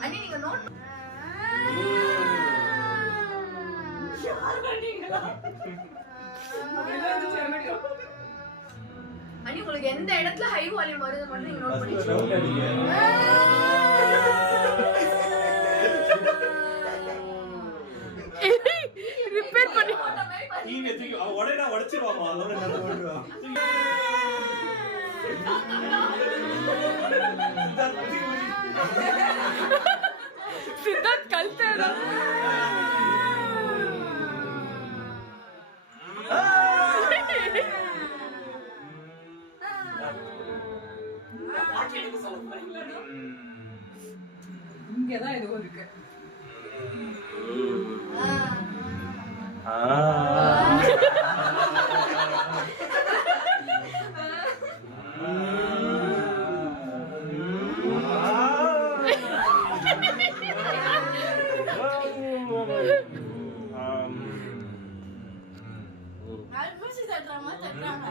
அண்ணி நீங்க நோட் அண்ணி உங்களுக்கு எந்த இடத்துல ஹை வால்யூம் வருது மட்டும் நீங்க நோட் பண்ணிக்கோங்க. ரிப்பேர் பண்ணி நீங்க தூக்கி உடனே உடைச்சிருவாமா அதோட என்ன பண்ணுவா சித்தார்த் கல்தேடா இங்கதான் ஏதோ இருக்கு. ஆல்மோஸ்ட் தட்றாங்க